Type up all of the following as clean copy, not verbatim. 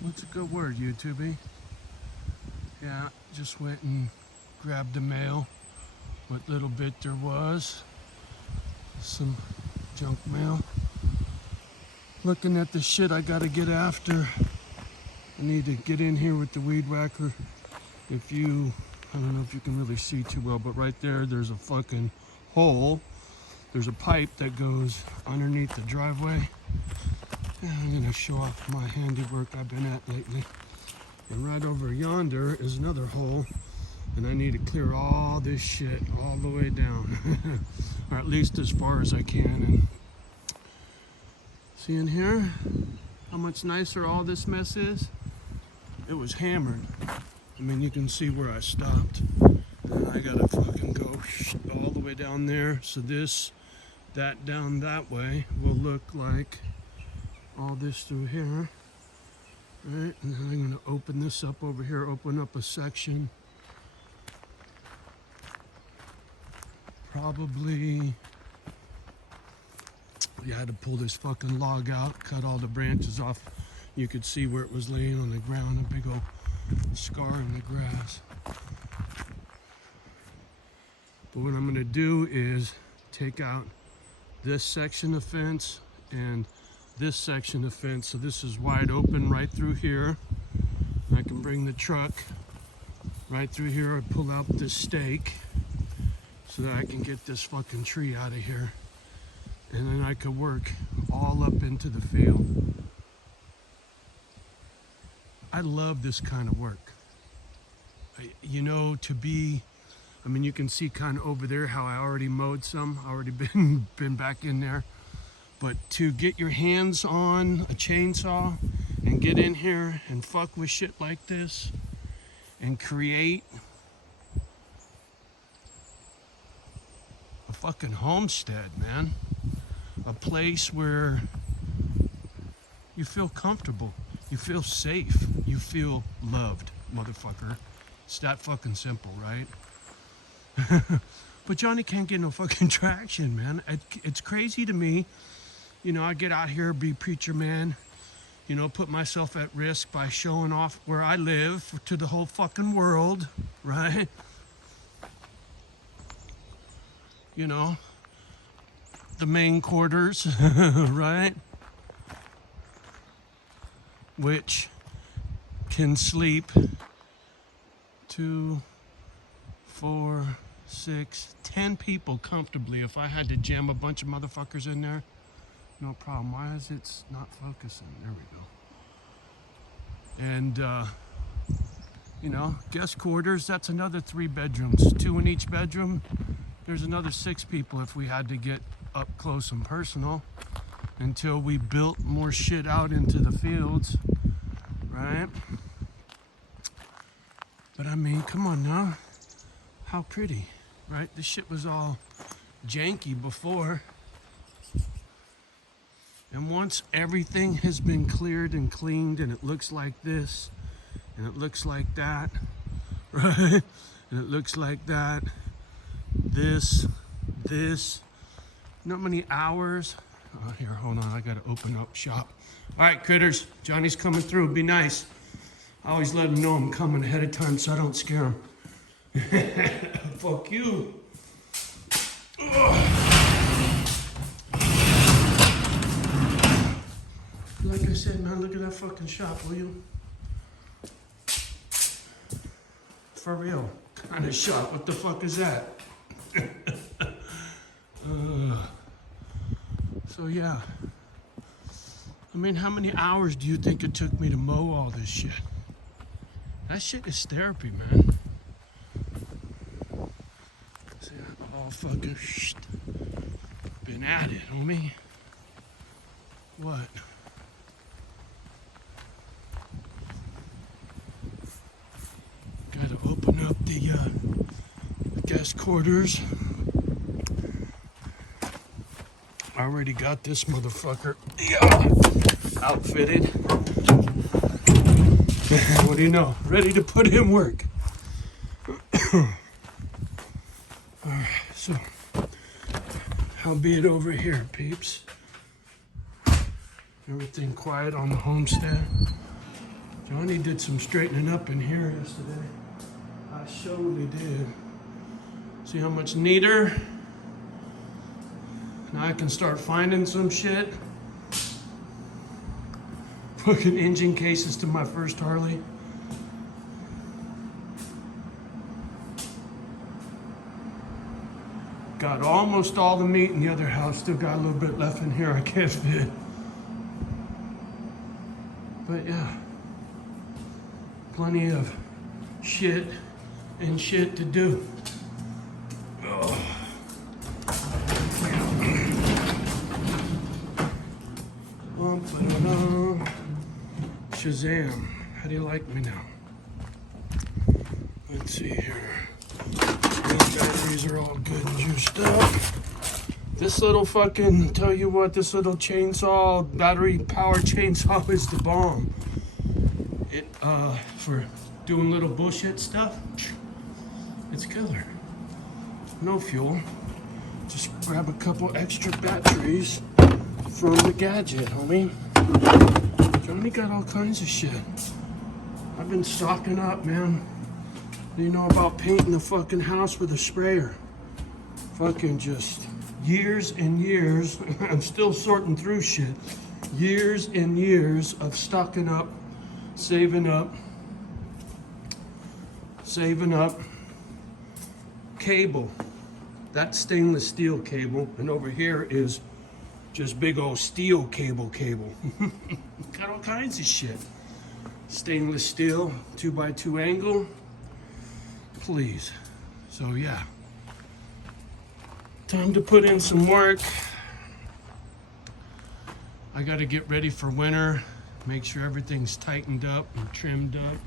What's a good word, YouTube? Yeah, just went and grabbed the mail. What little bit there was. Some junk mail. Looking at the shit I gotta get after. I need to get in here with the weed whacker. I don't know if you can really see too well, but right there's a fucking hole. There's a pipe that goes underneath the driveway. And I'm gonna show off my handiwork I've been at lately. And right over yonder is another hole, and I need to clear all this shit all the way down, or at least as far as I can. And see in here how much nicer all this mess is? It was hammered. I mean, you can see where I stopped. And I gotta fucking go all the way down there. So that down that way will look like all this through here. Right, and then I'm gonna open this up over here, open up a section. Probably, yeah, I had to pull this fucking log out, cut all the branches off. You could see where it was laying on the ground, a big old scar in the grass. But what I'm gonna do is take out this section of fence and this section of fence. So this is wide open right through here. I can bring the truck right through here. I pull out this stake so that I can get this fucking tree out of here. And then I could work all up into the field. I love this kind of work. You know, I mean, you can see kind of over there how I already mowed some, already been back in there. But to get your hands on a chainsaw and get in here and fuck with shit like this and create a fucking homestead, man. A place where you feel comfortable, you feel safe, you feel loved, motherfucker. It's that fucking simple, right? But Johnny can't get no fucking traction, man. It's crazy to me. You know, I get out here, be preacher man, you know, put myself at risk by showing off where I live to the whole fucking world, right? You know, the main quarters, right? Which can sleep 2, 4, 6, 10 people comfortably. If I had to jam a bunch of motherfuckers in there, no problem. Why is it not focusing? There we go. And, you know, guest quarters, that's another 3 bedrooms. 2 in each bedroom. There's another 6 people if we had to get up close and personal until we built more shit out into the fields, right? But I mean, come on now. How pretty, right? This shit was all janky before. And once everything has been cleared and cleaned and it looks like this, and it looks like that, right? And it looks like that, this, you know how many hours? Oh, here, hold on, I gotta open up shop. All right, critters, Johnny's coming through, be nice. I always let him know I'm coming ahead of time so I don't scare him. Fuck you. Ugh. Like I said, man, look at that fucking shop, will you? For real, what kind of shop? What the fuck is that? So yeah. I mean, how many hours do you think it took me to mow all this shit? That shit is therapy, man. See, I all fucking been at it, homie. What? Gotta open up the guest quarters. I already got this motherfucker outfitted. What do you know? Ready to put in work. Alright, so how be it over here, peeps? Everything quiet on the homestead. Johnny did some straightening up in here yesterday. I surely did. See how much neater? Now I can start finding some shit. Fucking engine cases to my first Harley. Got almost all the meat in the other house. Still got a little bit left in here I can't fit. But yeah, plenty of shit and shit to do. Oh. Shazam. How do you like me now? Let's see here. These batteries are all good and juiced up. This little fucking, tell you what, this little chainsaw, battery power chainsaw is the bomb. It, for doing little bullshit stuff, it's killer. No fuel. Just grab a couple extra batteries from the gadget, homie. Johnny got all kinds of shit. I've been stocking up, man. You know about painting the fucking house with a sprayer. Fucking just years and years. I'm still sorting through shit. Years and years of stocking up, saving up. Cable. That's stainless steel cable. And over here is just big old steel cable. Got all kinds of shit. Stainless steel, 2x2 angle. Please. So yeah. Time to put in some work. I gotta get ready for winter. Make sure everything's tightened up and trimmed up.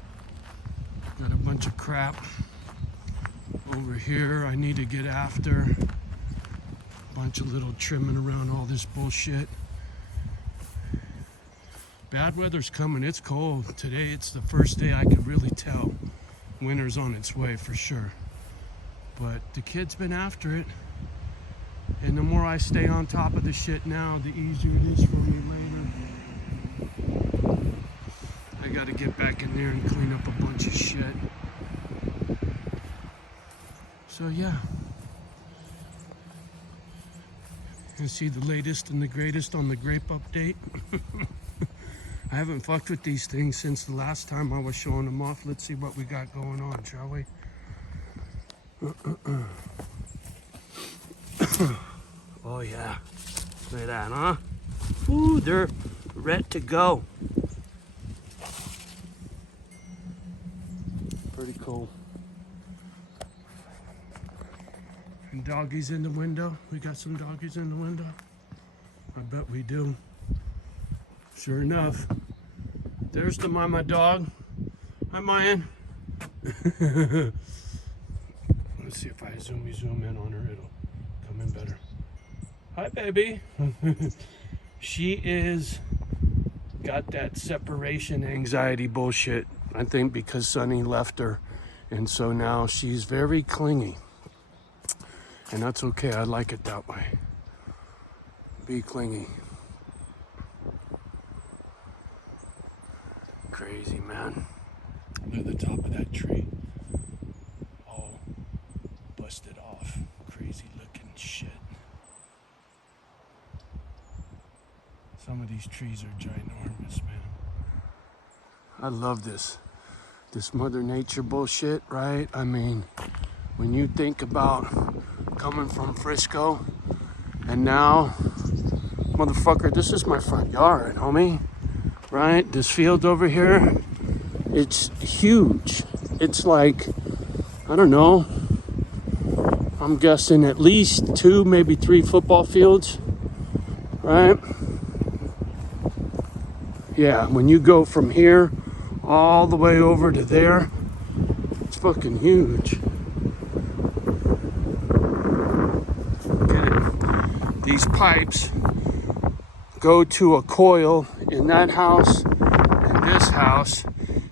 Got a bunch of crap over here I need to get after. Bunch of little trimming around all this bullshit. Bad weather's coming, it's cold. Today it's the first day I can really tell winter's on its way for sure. But the kid's been after it. And the more I stay on top of the shit now, the easier it is for me later. I gotta get back in there and clean up a bunch of shit. So yeah. You see the latest and the greatest on the grape update. I haven't fucked with these things since the last time I was showing them off. Let's see what we got going on, shall we? Oh yeah, look at that, huh? Ooh, they're ready to go. Pretty cool. And doggies in the window. We got some doggies in the window. I bet we do. Sure enough. There's the mama dog. Hi, Mayan. Let's see if I zoom in on her. It'll come in better. Hi, baby. She is got that separation anxiety bullshit. I think because Sonny left her. And so now she's very clingy. And that's okay. I like it that way. Be clingy. Crazy, man. Look at the top of that tree. All busted off. Crazy looking shit. Some of these trees are ginormous, man. I love this Mother Nature bullshit, right? I mean, when you think about coming from Frisco and now, motherfucker, this is my front yard, homie. Right? This field over here, it's huge. It's like, I don't know, I'm guessing at least 2, maybe 3 football fields, right? Yeah, when you go from here all the way over to there, it's fucking huge. Okay. These pipes go to a coil in that house and this house,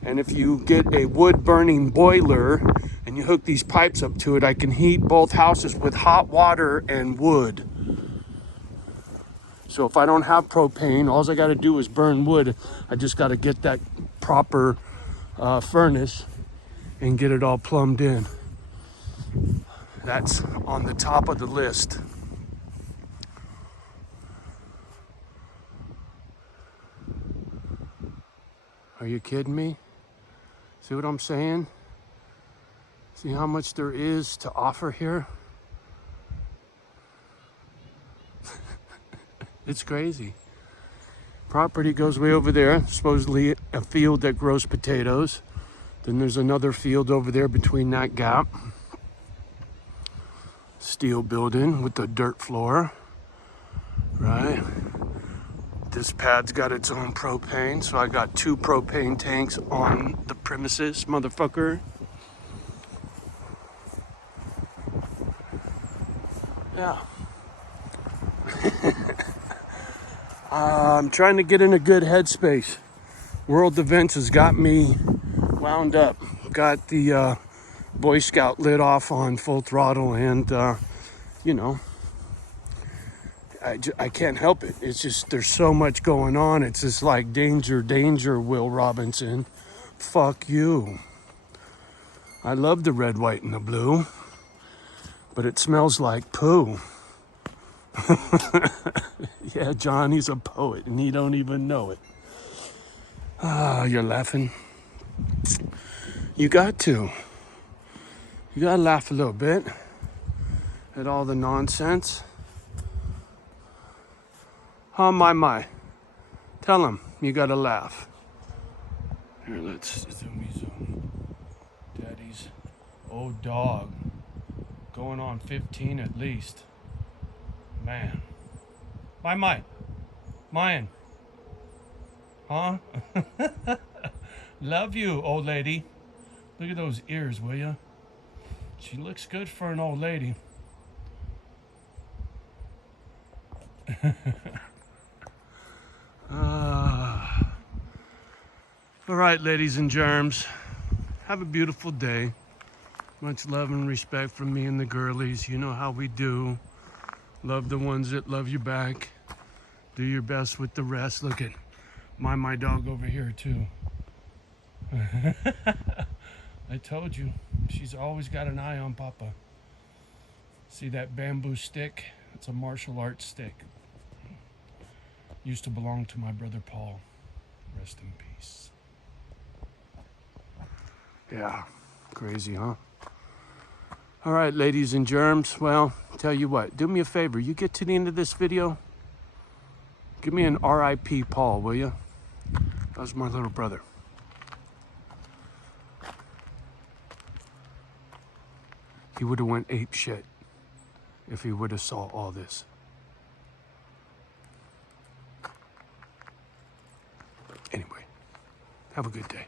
and if you get a wood burning boiler and you hook these pipes up to it, I can heat both houses with hot water and wood. So if I don't have propane, all I got to do is burn wood. I just got to get that proper furnace and get it all plumbed in. That's on the top of the list. Are you kidding me? See what I'm saying? See how much there is to offer here? It's crazy. Property goes way over there, supposedly a field that grows potatoes. Then there's another field over there between that gap. Steel building with the dirt floor, right? This pad's got its own propane, so I got 2 propane tanks on the premises, motherfucker. Yeah. I'm trying to get in a good headspace. World events has got me wound up. Got the Boy Scout lit off on full throttle, and you know, I can't help it. It's just there's so much going on. It's just like danger, danger, Will Robinson. Fuck you. I love the red, white, and the blue, but it smells like poo. Yeah, John, he's a poet, and he don't even know it. Ah, you're laughing. You got to. You gotta laugh a little bit at all the nonsense. Huh, my. Tell him you gotta laugh. Here, let's zoom. Daddy's old dog. Going on 15 at least. Man. Mayan. Huh? Love you, old lady. Look at those ears, will ya? She looks good for an old lady. All right, ladies and germs. Have a beautiful day. Much love and respect from me and the girlies. You know how we do. Love the ones that love you back. Do your best with the rest. Look at my dog over here too. I told you, she's always got an eye on Papa. See that bamboo stick? It's a martial arts stick. Used to belong to my brother Paul. Rest in peace. Yeah, crazy, huh? All right, ladies and germs. Well, tell you what, do me a favor. You get to the end of this video, give me an R.I.P. Paul, will you? That was my little brother. He would have went ape shit if he would have saw all this. Anyway, have a good day.